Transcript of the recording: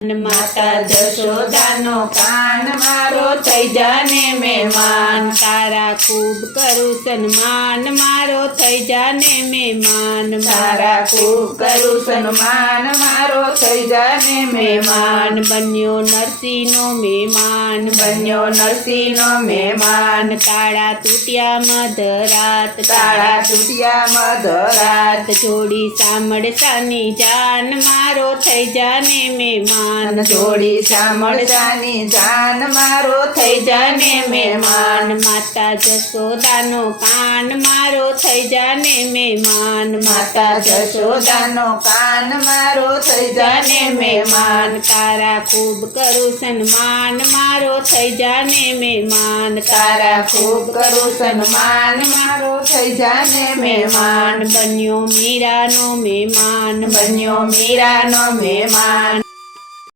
માતા જશોદાનો કાન મારો થઈ જાને મહેમાન, તારા ખૂબ કરું સન્માન મારો થઈ જાને મહેમાન, તારા ખૂબ કરું સન્માન મારો થઈ જાને મહેમાન, બન્યો નરસિંહનો મહેમાન, બન્યો નરસિંહનો મહેમાન, તાળા તૂટ્યા મધરાત, તાળા તૂટ્યા મધરાત, જોડી સાંભળસાની જાન મારો થઈ જાને મહેમાન, જોડી સાંભળસાની જાન મારો થઈ જાને મહેમાન, માતા જશોદાનો કાન મારો થઈ જાને મહેમાન, માતા જશોદાનો કાન મારો થઈ જાને મહેમાન, તારા ખૂબ કરું સન્માન મારો થઈ જાને મહેમાન, તારા ખૂબ કરું સન્માન મારો થઈ જાને મહેમાન, બન્યો મીરાનો મહેમાન, બન્યો મીરાનો મહેમાન.